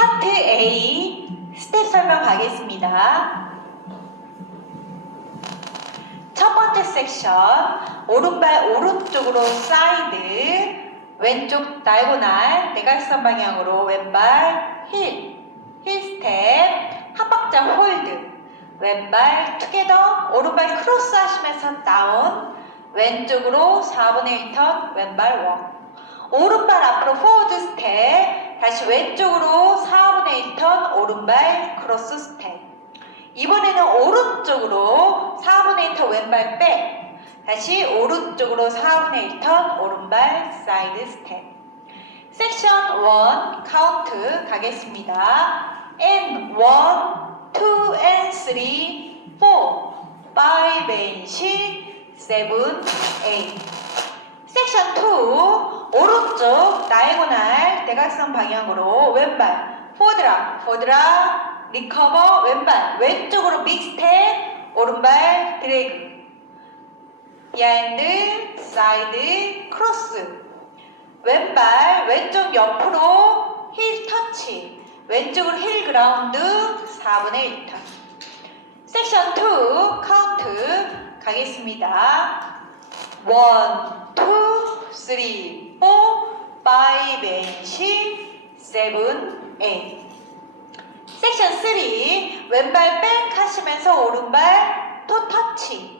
A 스텝 설명 가겠습니다. 첫 번째 섹션 오른발 오른쪽으로 사이드 왼쪽 다이고날 대각선 방향으로 왼발 힐, 힐 스텝 한 박자 홀드 왼발 투게더 오른발 크로스 하시면서 다운 왼쪽으로 4분의 1턴 왼발 워 오른발 앞으로 포워드 스텝 다시 왼쪽으로 4분의 1턴 오른발 크로스 스텝 이번에는 오른쪽으로 4분의 1턴 왼발 백. 다시 오른쪽으로 4분의 1턴 오른발 사이드 스텝 섹션 1 카운트 가겠습니다. And 1, 2 and 3, 4, 5 and 6, 7, 8 섹션 2 오른쪽 다이고날 대각선 방향으로 왼발 포드라 포드라 리커버 왼발 왼쪽으로 믹스텝 오른발 드래그. 비하인드 사이드 크로스. 왼발 왼쪽 옆으로 힐 터치. 왼쪽으로 힐 그라운드 4분의 1턴 섹션 2 카운트 가겠습니다. 1, 2, 3, 4, 5 and 6, 7, 8 섹션 3 왼발 백 하시면서 오른발 토 터치.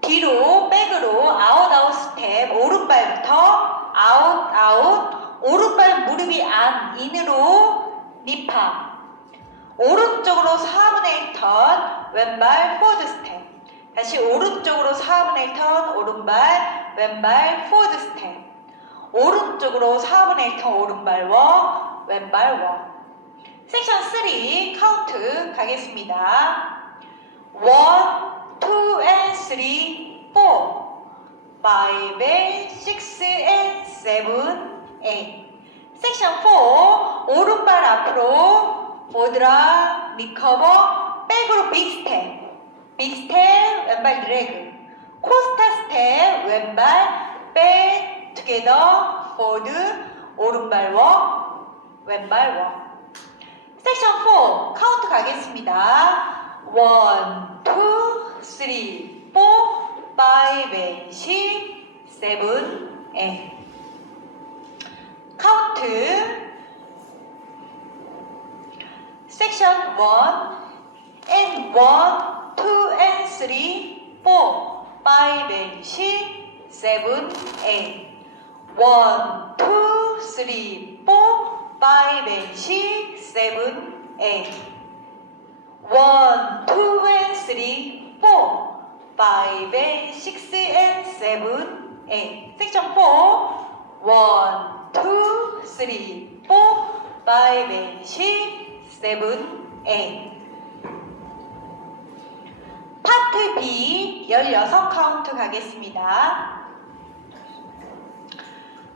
뒤로 백으로 아웃 아웃 스텝 오른발부터 아웃 아웃 오른발 무릎이 안 인으로 니파 오른쪽으로 4분의 1턴 왼발 포워드 스텝 다시 오른쪽으로 4분의 1턴 오른발 왼발 포워드 스텝 오른쪽으로 4분의 1턴 오른발 워 왼발 워 섹션 3 카운트 가겠습니다. 1, 2 and 3, 4 5 and 6 and 7, 8 섹션 4 오른발 앞으로 보드라 리커버 백으로 빅스텝. 빅스텝 왼발 드래그. 코스타 스텝 왼발 백 투게더 포드 오른발 워 왼발 워. 섹션 4 카운트 가겠습니다. 1, 2, 3, 4, 5 and 6, 7, 8 카운트 섹션 1 and 1, 2 and 3, 4, 5 and 6, 7, 8 1, 2, 3, 4, 5 and 6, 7, 8 1, 2 and 3, 4 5 and 6 and 7, 8 섹션 4 1, 2, 3, 4 5 and 6, 7, 8 파트 B 16 카운트 가겠습니다.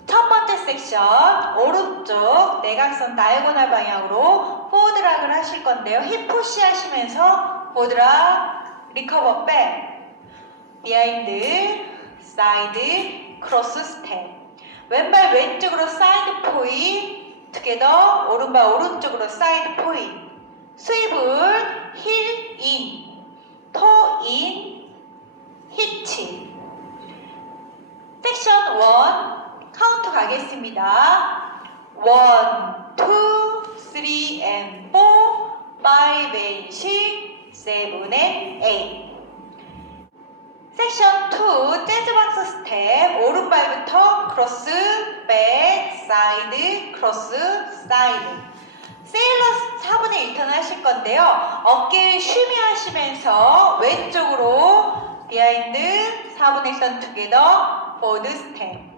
첫 번째 섹션 오른쪽 내각선 다이고널 방향으로 포드락을 하실 건데요. 힙 푸시 하시면서 보드락 리커버 백 비하인드 사이드 크로스 스텝 왼발 왼쪽으로 사이드 포인 투게더 오른발 오른쪽으로 사이드 포인 스위블 힐인 토인 히치 섹션 1 카운트 가겠습니다. 1, 2, 3 and 4 5 and 6 7 and 8 섹션 2 재즈 박스 스텝 오른발부터 크로스 백 사이드 크로스 사이드. 세일러 4분의 1턴 하실 건데요. 어깨 쉬미 하시면서 왼쪽으로 비하인드 4분의 1턴 투게더 보드 스텝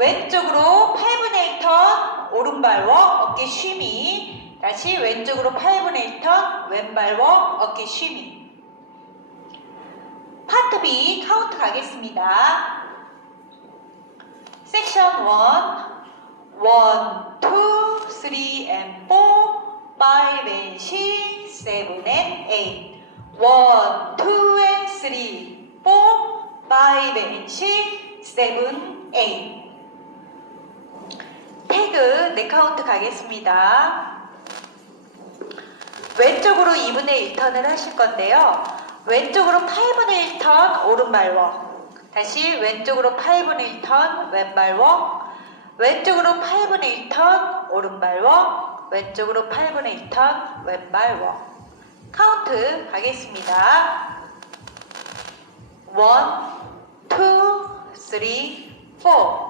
왼쪽으로 8분의 1턴 오른발 워 어깨 쉬미. 다시 왼쪽으로 8분의 1턴 왼발 워 어깨 쉬미. 파트 B 카운트 가겠습니다. 섹션 1 1, 2, 3 and 4 5 and 6 7 and 8 1, 2 and 3 4 5 and 6 7 8 take 레그 네 카운트 가겠습니다. 왼쪽으로 2분의 1턴을 하실 건데요. 왼쪽으로 8분의 1턴 오른발 워. 다시 왼쪽으로 8분의 1턴 왼발 워. 왼쪽으로 8분의 1턴 오른발 워. 왼쪽으로 8분의 1턴 왼발 워. 카운트 가겠습니다. 1, 2, 3, 4.